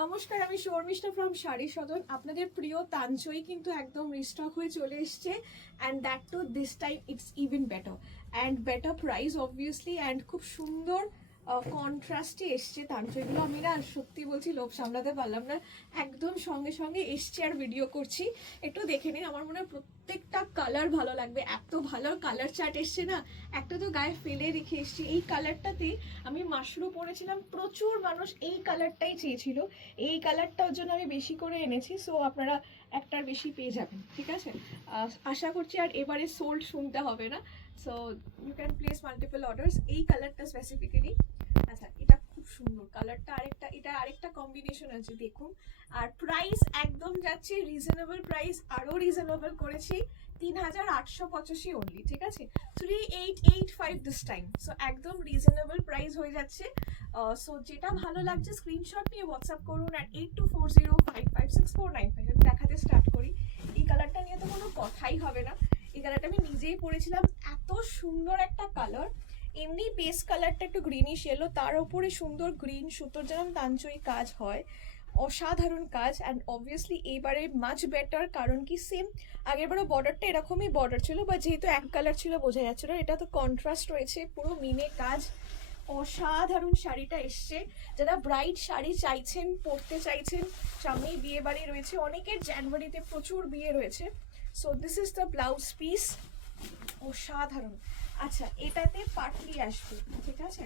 নমস্কার, আমি শর্মিষ্ঠা ফ্রম শাড়ি সদন। আপনাদের প্রিয় তাঞ্চই কিন্তু একদম রিস্টক হয়ে চলে এসছে, and that to this time it's even better and better price obviously, and খুব সুন্দর কন্ট্রাস্টে এসছে তাঞ্চইগুলো। আমি না সত্যি বলছি লোভ সামলাতে পারলাম না, একদম সঙ্গে সঙ্গে এসছে আর ভিডিও করছি। একটু দেখে নিন, আমার মনে হয় প্রত্যেকটা কালার ভালো লাগবে, এত ভালো কালার চার্ট এসছে না। একটা তো গায়ে ফেলে রেখে এসছি, এই কালারটাতে আমি মাশরু পরেছিলাম, প্রচুর মানুষ এই কালারটাই চেয়েছিল, এই কালারটার জন্য আমি বেশি করে এনেছি। সো আপনারা একটার বেশি পেয়ে যাবেন, ঠিক আছে? আশা করছি আর এবারে সোল্ড শুনতে হবে না। So you can place multiple orders. এই কালারটা স্পেসিফিক্যালি, আচ্ছা এটা খুব সুন্দর কালারটা, আরেকটা এটা আরেকটা কম্বিনেশন আছে দেখুন। আর প্রাইস একদম যাচ্ছে রিজনেবল প্রাইস, আরও রিজনেবল করেছি, 3885 অনলি, ঠিক আছে? 3885 দিস টাইম। সো একদম রিজনেবল প্রাইস হয়ে যাচ্ছে। সো যেটা ভালো লাগছে স্ক্রিনশট নিয়ে হোয়াটসঅ্যাপ করুন অ্যাট 8240556495। আমি দেখাতে স্টার্ট করি। এই কালারটা নিয়ে তো কোনো কথাই হবে না, এই কালারটা আমি নিজেই পরেছিলাম, এত সুন্দর একটা কালার। এমনি বেস কালারটা একটু গ্রিনিশ এলো, তার উপরে সুন্দর গ্রিন সুতোর যেরকম তাঞ্চই কাজ হয়, অসাধারণ কাজ। অ্যান্ড অবভিয়াসলি এইবারে মাচ বেটার, কারণ কি সেম আগেরবারও বর্ডারটা এরকমই বর্ডার ছিল, বা যেহেতু এক কালার ছিল বোঝা যাচ্ছিল, এটা তো কন্ট্রাস্ট রয়েছে, পুরো মিনে কাজ, অসাধারণ শাড়িটা এসছে। যারা ব্রাইড শাড়ি চাইছেন, পরতে চাইছেন, সামনেই বিয়ে বাড়ি রয়েছে, অনেকের জানুয়ারিতে প্রচুর বিয়ে রয়েছে। So this is the blouse piece, অসাধারণ। আচ্ছা এটাতে পাটলি আসবে, ঠিক আছে?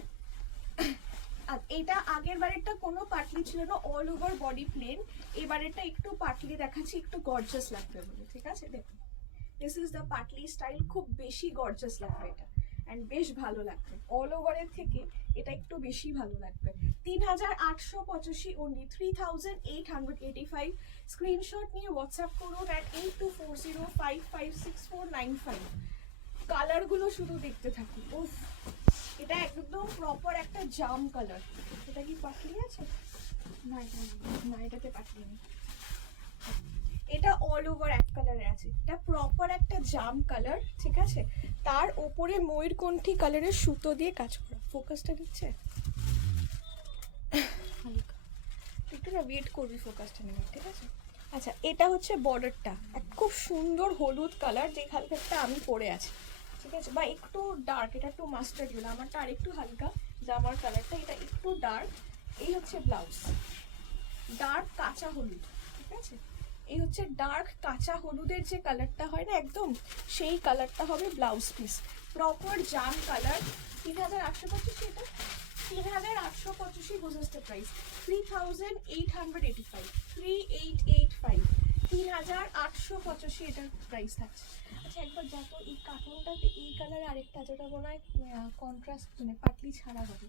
আর এটা আগের বারেরটা কোনো পাটলি ছিল না, অল ওভার বডি প্লেন। এবারেরটা একটু পাটলি দেখাচ্ছি, একটু গর্জাস লাগবে বলে, ঠিক আছে? দেখুন this is the Patli style, খুব বেশি গর্জাস লাগবে এটা, অ্যান্ড বেশ ভালো লাগবে। অল ওভারের থেকে এটা একটু বেশি ভালো লাগবে। 3885 অনলি, 3885। স্ক্রিনশট নিয়ে হোয়াটসঅ্যাপ করুন অ্যাট 8240556495। কালারগুলো শুধু দেখতে থাকুন। উফ, এটা একদম প্রপার একটা জাম কালার। এটা কি পাটলি আছে? না এটা না, এটাতে পাটলি নেই। এটা অল ওভার এক কালারে আছে, এটা প্রপার একটা জাম কালার, ঠিক আছে? তার ওপরে ময়ূরকণ্ঠী কালারের সুতো দিয়ে কাজ করা। ফোকাসটা দিচ্ছে একটু না, ওয়েট করবি ফোকাসটা নেবে, ঠিক আছে? আচ্ছা এটা হচ্ছে বর্ডারটা, খুব সুন্দর হলুদ কালার, যে হালকাটা আমি পরে আছি, ঠিক আছে? বা একটু ডার্ক, এটা একটু মাস্টার্ড হলো, আমারটা আর একটু হালকা জামার কালারটা, এটা একটু ডার্ক। এই হচ্ছে ব্লাউজ, ডার্ক কাঁচা হলুদ, ঠিক আছে? এই হচ্ছে ডার্ক কাঁচা হলুদের যে কালারটা হয় না একদম, সেই কালারটা হবে ব্লাউজ পিস, প্রপার জাম কালার। 3885, এটা 3885 বুঝেছ দ্য প্রাইস, 3885, 3885, 3885 এটার প্রাইস থাকছে। আচ্ছা একবার দেখো এই কার্টুনটাতে এই কালার আরেকটা, যেটা মনে হয় কন্ট্রাস্ট মানে পাতলি ছাড়া হবে,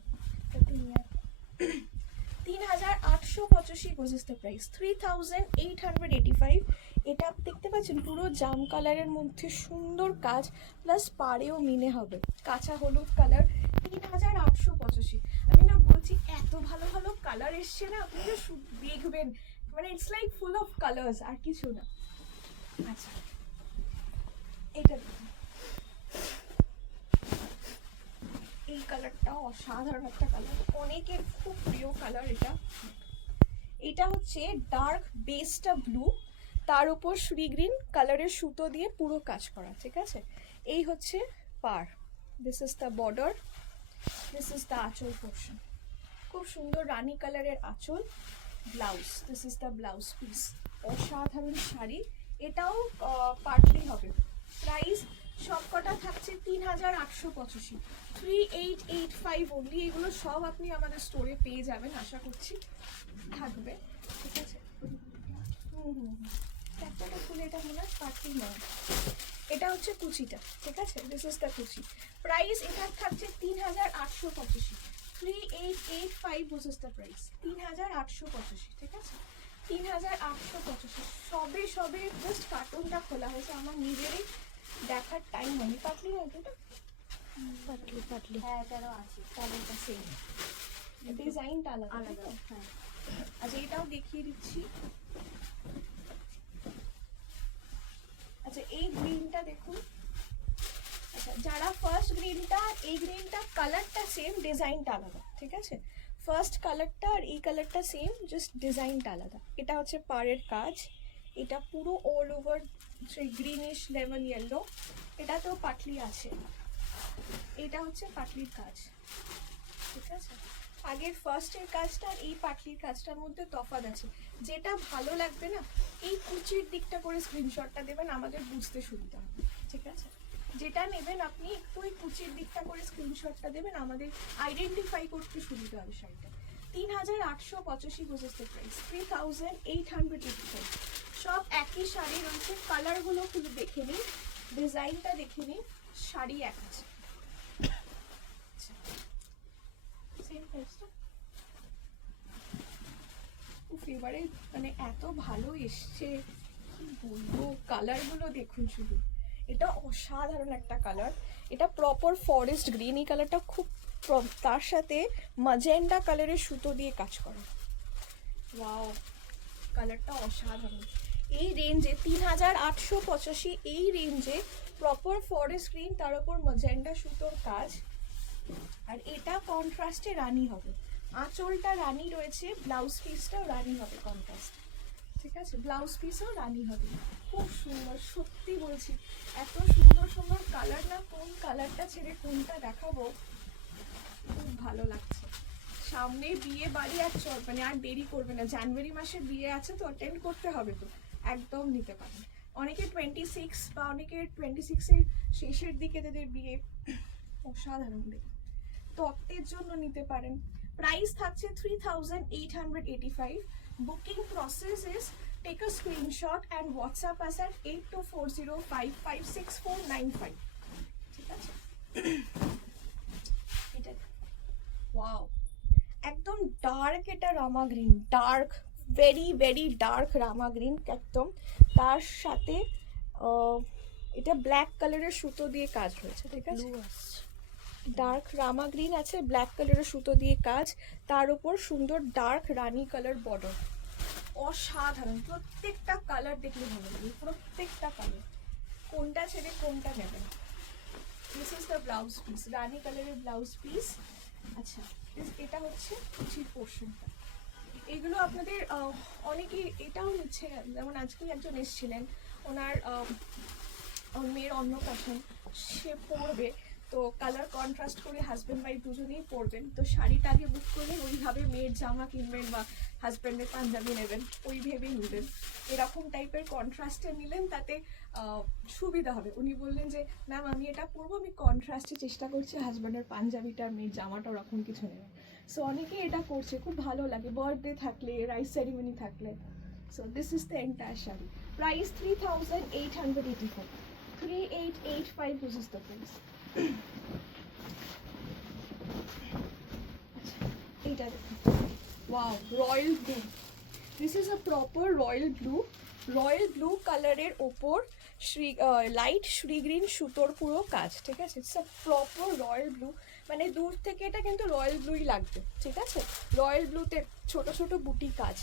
একটু নিয়ে 3885 বুঝেছ দ্য প্রাইস, 3885। এটা দেখতে পাচ্ছেন পুরো জাম কালারের মধ্যে সুন্দর কাজ, প্লাস পাড়েও মিনে হবে, কাঁচা হলুদ কালার, 3885। আমি না বলছি এত ভালো ভালো কালার এসছে না, আপনি তো দেখবেন, মানে it's like full of colours, আর কিছু না। আচ্ছা এইটা দেখুন, এই কালারটা অসাধারণ একটা কালার, অনেকের খুব প্রিয় কালার এটা। এটা হচ্ছে ডার্ক বেসটা ব্লু, তার উপর শ্রী গ্রিন কালারের সুতো দিয়ে পুরো কাজ করা, ঠিক আছে? এই হচ্ছে পার, this is the border, this is the anchal portion, খুব সুন্দর রানী কালারের আঁচল, blouse, this is the blouse piece, অসাধারণ শাড়ি। এটাও পার্টলি হবে। প্রাইস সবকটা থাকছে 3885, 3885 অনলি। এগুলো সব আপনি আমাদের স্টোরে পেয়ে যাবেন, আশা করছি থাকবে, ঠিক আছে? একটা খুলে, এটা মনে হয় পার্টলি নয়, এটা হচ্ছে কুচিটা, ঠিক আছে? দিস ইজ দ্য কুচি। প্রাইস এটার থাকছে 3885, 3885 বুঝেছ দ্য প্রাইস, 3885, ঠিক আছে? 3885। সবে সবে জাস্ট কার্টুনটা খোলা হয়েছে, আমার নিজেরই দেখার টাইম হয়নি। পাতলি হয় তো, পাতলি পাতলি, হ্যাঁ এটারও আছে, কালারটা সেম, ডিজাইনটা আলাদা আলাদা। হ্যাঁ আচ্ছা এটাও দেখিয়ে দিচ্ছি। আচ্ছা এই গ্রিনটা দেখুন, আচ্ছা যারা ফার্স্ট গ্রিনটা, এই গ্রিনটা কালারটা সেম, ডিজাইনটা আলাদা, ঠিক আছে? ফার্স্ট কালারটা আর এই কালারটা সেম, জাস্ট ডিজাইনটা আলাদা। এটা হচ্ছে পাড়ের কাজ, এটা পুরো অল ওভার সেই গ্রিনিশ লেমন ইয়েলো, এটাতেও পাটলি আছে। এটা হচ্ছে পাটলির কাজ, ঠিক আছে। আগের ফার্স্টের কাজটা আর এই পাটলির কাজটার মধ্যে তফাৎ আছে। যেটা ভালো লাগবে না, এই কুচির দিকটা করে স্ক্রিনশটটা দেবেন, আমাদের বুঝতে সুবিধা হবে, ঠিক আছে। যেটা নেবেন আপনি একটু ওই কুচির দিকটা করে স্ক্রিনশটটা দেবেন, আমাদের আইডেন্টিফাই করতে সুবিধা হবে শাড়িটা। 3885 বুঝেছে প্রাইস, 3885। সব একই শাড়ি রয়েছে, কালারগুলো খুলে দেখে নিন, ডিজাইনটা দেখে নিন, শাড়ি এক আছে। সেম প্রাইসটা এবারে মানে এত ভালো এসছে কি বলবো, কালারগুলো দেখুন শুধু, এটা অসাধারণ একটা কালার। এটা প্রপার ফরেস্ট গ্রিন, এই কালারটা খুব তার সাথে ম্যাজেন্ডা কালারের সুতো দিয়ে কাজ করা। ওয়াও, কালারটা অসাধারণ। এই রেঞ্জে 3885, এই রেঞ্জে প্রপার ফরেস্ট গ্রিন, তার উপর ম্যাজেন্ডা সুতোর কাজ। আর এটা কন্ট্রাস্টে রানী হবে, আঁচলটা রানী রয়েছে, ব্লাউজ পিসটাও রানী হবে কন্ট্রাস্ট, ঠিক আছে। ব্লাউজ পিসও রানী হবে, খুব সুন্দর, সত্যি বলছি এত সুন্দর সুন্দর কালার না, কোন কালারটা ছেড়ে কোনটা দেখাবো, খুব ভালো লাগছে। সামনে বিয়ে বাড়ি আর মানে আর দেরি করবে না, জানুয়ারি মাসে বিয়ে আছে তো, অ্যাটেন্ড করতে হবে তো, একদম নিতে পারেন। অনেকে 26 বা অনেকে 26-এর শেষের দিকে যাদের বিয়ে, অসাধারণ দেখে তত্ত্বের জন্য নিতে পারেন। প্রাইস থাকছে 3885। Booking process is take a screenshot and WhatsApp us at 8240556495, ঠিক আছে। এটা ওয়াও, একদম ডার্ক, এটা Rama green, dark, very very dark Rama green একদম। তার সাথে এটা ব্ল্যাক কালারের সুতো দিয়ে কাজ হয়েছে, ঠিক আছে। ডার্ক রামা গ্রিন আছে, ব্ল্যাক কালারের সুতো দিয়ে কাজ, তার উপর সুন্দর ডার্ক রানী কালার বর্ডার, অসাধারণ। প্রত্যেকটা কালার দেখলে ভালো লাগে, প্রত্যেকটা কালার, কোনটা ছেড়ে কোনটা নেবেন। This is the blouse piece, রানী কালারের ব্লাউজ পিস। আচ্ছা, এটা হচ্ছে কুচির পোর্শনটা। এগুলো আপনাদের অনেকেই এটাও নিচ্ছে, যেমন আজকেই একজন এসেছিলেন, ওনার মেয়ের অন্নপ্রাশন, সে পরবে, তো কালার কন্ট্রাস্ট করে হাজব্যান্ড ওয়াইফ দুজনেই পরবেন, তো শাড়িটা আগে বুক করলে ওইভাবে মেয়ের জামা কিনবেন বা হাজব্যান্ডের পাঞ্জাবি নেবেন, ওই ভেবেই নিলেন, এরকম টাইপের কন্ট্রাস্টে নিলেন, তাতে সুবিধা হবে। উনি বললেন যে ম্যাম আমি এটা পরবো, আমি কন্ট্রাস্টে চেষ্টা করছি, হাজব্যান্ডের পাঞ্জাবিটা মেয়ের জামাটা ওরকম কিছু নেবেন। সো অনেকেই এটা করছে, খুব ভালো লাগে, বার্থডে থাকলে, রাইস সেরিমনি থাকলে। So this is the entire sari. Price 3884, 3885 this is the price. এইটা দেখুন, wow, royal blue, this is a proper royal blue. Royal blue কালারের ওপর লাইট শ্রী গ্রিন সুতোর পুরো কাজ, ঠিক আছে। It's a proper royal blue, মানে দূর থেকে এটা কিন্তু রয়্যাল ব্লুই লাগবে, ঠিক আছে। রয়্যাল ব্লুতে ছোট ছোট বুটি কাজ।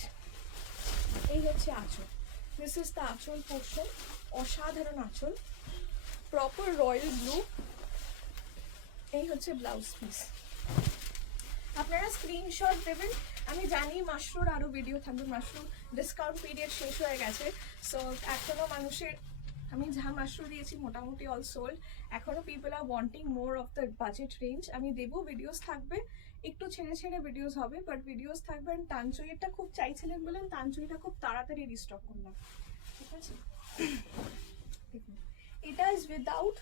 এই হচ্ছে আঁচল, this is the anchal portion, অসাধারণ আঁচল, প্রপার রয়্যাল ব্লু। এই হচ্ছে ব্লাউজ পিস। আপনারা স্ক্রিনশট দেবেন, আমি জানি মাশরুর আরও ভিডিও থাকবে, মাশরুর ডিসকাউন্ট পিরিয়ড শেষ হয়ে গেছে, সো এখনও মানুষের, আমি যা মাশরু দিয়েছি মোটামুটি অল সোল্ড, এখনও people are wanting more of the budget range. আমি দেবো, ভিডিওস থাকবে, একটু ছেড়ে ছেড়ে ভিডিওস হবে, বাট ভিডিওস থাকবে। অ্যান্ড তানচুইটা খুব চাইছিলেন বলেন, তানচুইটা খুব তাড়াতাড়ি রিস্টক করলাম, ঠিক আছে। দেখুন, এটা ইজ উইদাউট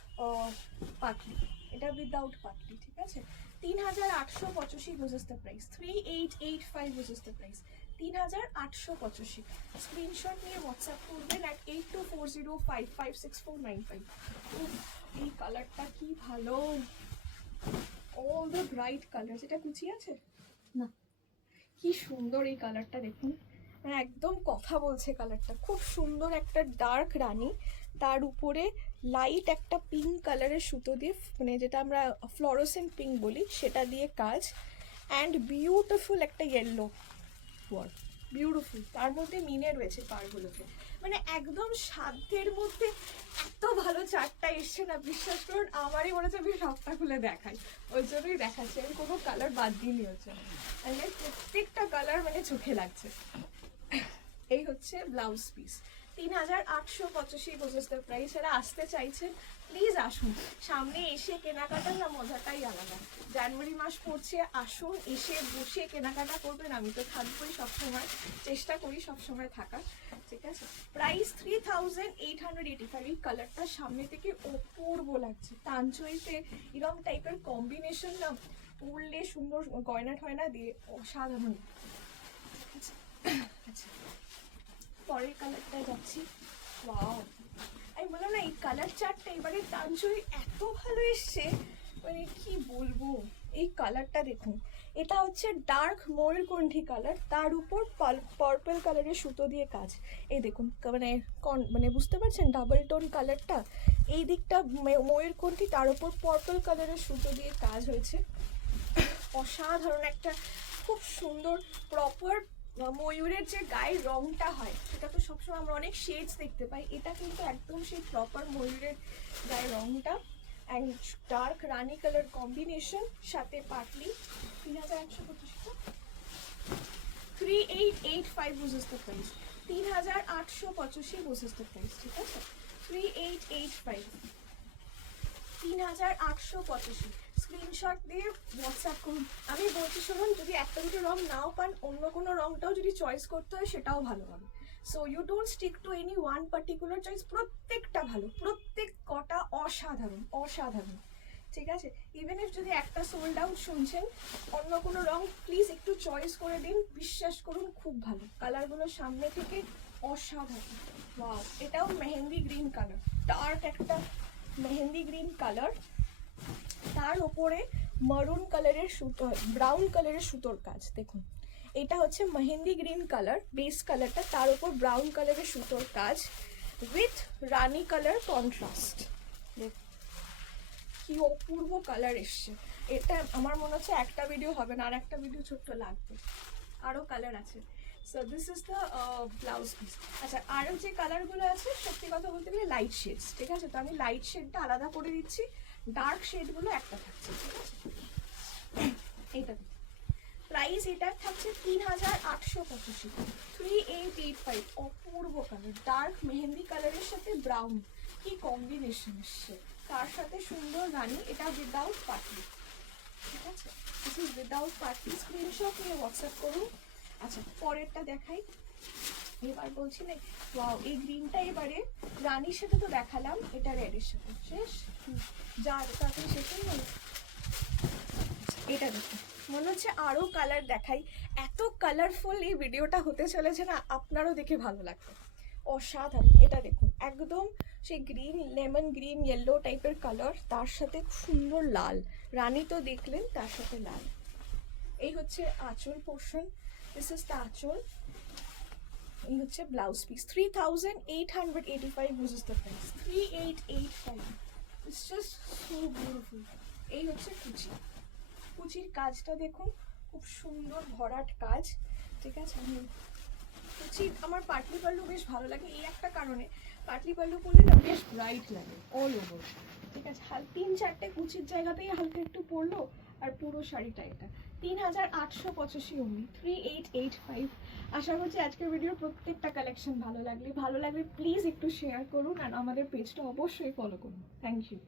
পাটলি, এটা উইদাউট পাটলি, ঠিক আছে। 3885 this is the price, 3885 this is the price, 3885। Screenshot নিয়ে হোয়াটসঅ্যাপ করবেন অ্যাট 8240556495। এই কালারটা কি ভালো, অল দ্য ব্রাইট কালার। এটা কুচি আছে না, কি সুন্দর এই কালারটা দেখুন, মানে একদম কথা বলছে কালারটা, খুব সুন্দর একটা ডার্ক রানী, তার উপরে লাইট একটা পিঙ্ক কালারের সুতো দিয়ে, মানে যেটা আমরা ফ্লোরোসেন্ট পিঙ্ক বলি, সেটা দিয়ে কাজ, অ্যান্ড বিউটিফুল একটা ইয়েলো ওয়ার্ক, বিউটিফুল, তার মধ্যে মিনে রয়েছে পাড়গুলোতে, মানে একদম সাধ্যের মধ্যে এত ভালো চারটা এসছে না, বিশ্বাস করুন আমারই মনে হচ্ছে আমি সবটা খুলে দেখাই, ওই জন্যই দেখাচ্ছি, আমি কোনো কালার বাদ দিইনি হচ্ছে, মানে প্রত্যেকটা কালার মানে চোখে লাগছে। এই হচ্ছে ব্লাউজ পিস, 3885 বছর প্রাইস। যারা আসতে চাইছেন প্লিজ আসুন, সামনে এসে কেনাকাটার না মজাটাই আলাদা। জানুয়ারি মাস পড়ছে, আসুন এসে বসে কেনাকাটা করবেন, আমি তো থাকবোই সবসময়, চেষ্টা করি সবসময় থাকার, ঠিক আছে। প্রাইস 3885। এই কালারটা সামনে থেকে অপূর্ব লাগছে, তাঞ্চইতে এরকম টাইপের কম্বিনেশন না পরলে সুন্দর গয়না টয়না দিয়ে অসাধারণ। আচ্ছা পরের কালারটা যাচ্ছি, ওয়াও আমি বললাম না এই কালার চার্টটা এবারে তাঞ্চই এত ভালো এসছে, মানে কি বলবো। এই কালারটা দেখুন, এটা হচ্ছে ডার্ক ময়ূরকণ্ঠী কালার, তার উপর পার্পল কালারের সুতো দিয়ে কাজ। এই দেখুন মানে মানে বুঝতে পারছেন ডাবল টোন কালারটা, এই দিকটা ময়ূরকণ্ঠী, তার উপর পার্পল কালারের সুতো দিয়ে কাজ হয়েছে, অসাধারণ একটা খুব সুন্দর প্রপার ময়ূরের যে গায়ের রংটা হয় সেটা তো সবসময় আমরা অনেক শেডস দেখতে পাই, এটা কিন্তু একদম সেই প্রপার ময়ূরের গায়ের রংটা, and dark Rani colour combination, সাথে পাটলি। 3885 বুঝেছ তো প্রাইস, 3885 বুঝেছ তো প্রাইস, ঠিক আছে। 3885, 3885, স্ক্রিনশট দিয়ে হোয়াটসঅ্যাপ করুন। আমি বলছি শুনুন, যদি একটা দুটো রং নাও পান, অন্য কোনো রংটাও যদি চয়েস করতে হয় সেটাও ভালো হবে। So you don't stick to any one particular choice, প্রত্যেকটা ভালো, প্রত্যেক কটা অসাধারণ অসাধারণ, ঠিক আছে। ইভেন ইফ যদি একটা সোল্ড আউট শুনছেন, অন্য কোনো রং প্লিজ একটু চয়েস করে দিন, বিশ্বাস করুন খুব ভালো, কালারগুলো সামনে থেকে অসাধারণ। ওয়াও, এটাও মেহেন্দি গ্রিন কালার, ডার্ক একটা মেহেন্দি গ্রিন কালার, তার উপরে মারুন কালারের সুতো, ব্রাউন কালারের সুতোর কাজ দেখুন। এটা হচ্ছে মেহেন্দি গ্রিন কালার বেস কালারটা, তার উপর ব্রাউন কালারের সুতোর কাজ উইথ রানি কালার কন্ট্রাস্ট, কি অপূর্ব কালার এসছে। এটা আমার মনে হচ্ছে একটা ভিডিও হবে না, আর একটা ভিডিও ছোট্ট লাগবে, আরও কালার আছে। So this is the blouse piece. আচ্ছা, আরও যে কালারগুলো আছে সত্যি কথা বলতে গেলে লাইট শেডস, ঠিক আছে, তো আমি লাইট শেডটা আলাদা করে দিচ্ছি, ডার্ক শেডগুলো একটা থাকছে, ঠিক আছে। এইটা প্রাইস এটার থাকছে 3885, 3885, অপূর্ব কালার, ডার্ক মেহেন্দি কালারের সাথে ব্রাউন, কি কম্বিনেশন এসছে, তার সাথে সুন্দর রানী, এটা উইদাউট পাটলি, ঠিক আছে, this is without Patli, screenshot নিয়ে হোয়াটসঅ্যাপ করুন। আচ্ছা পরেরটা দেখাই, এবার বলছি না, ওয়াও এই গ্রিনটা এবারে রানীর সাথে তো দেখালাম, এটা রেডের সাথে শেষ, যা তাড়াতাড়ি শেষ হয়ে গেল। এটা দেখুন, মনে হচ্ছে আরও কালার দেখাই, এত কালারফুল এই ভিডিওটা হতে চলেছে না, আপনারও দেখে ভালো লাগবে, অসাধারণ। এটা দেখুন একদম সেই গ্রিন, লেমন গ্রিন ইয়েলো টাইপের কালার, তার সাথে সুন্দর লাল, রানী তো দেখলেন, তার সাথে লাল। এই হচ্ছে আঁচল পোর্শন, দিস ইজ দ্য আঁচল। এই হচ্ছে ব্লাউজ পিস, 3885 বুঝেছ তো price, 3885, it's just so beautiful. এই হচ্ছে কুচি, কুচির কাজটা দেখুন, খুব সুন্দর ভরাট কাজ, ঠিক আছে। আমি কুচি, আমার পাটলি পাল্লু বেশ ভালো লাগে এই একটা কারণে, পাটলি পাল্লু পরলে না বেশ ব্রাইট লাগে অল ওভার, ঠিক আছে। 3-4টে কুচির জায়গাতেই হালকা একটু পরলো, আর পুরো শাড়িটা এটা 3885 অনলি, 3885। আশা করছি আজকের ভিডিওর প্রত্যেকটা কালেকশন ভালো লাগলে প্লিজ একটু শেয়ার করুন, আর আমাদের পেজটা অবশ্যই ফলো করুন। Thank you.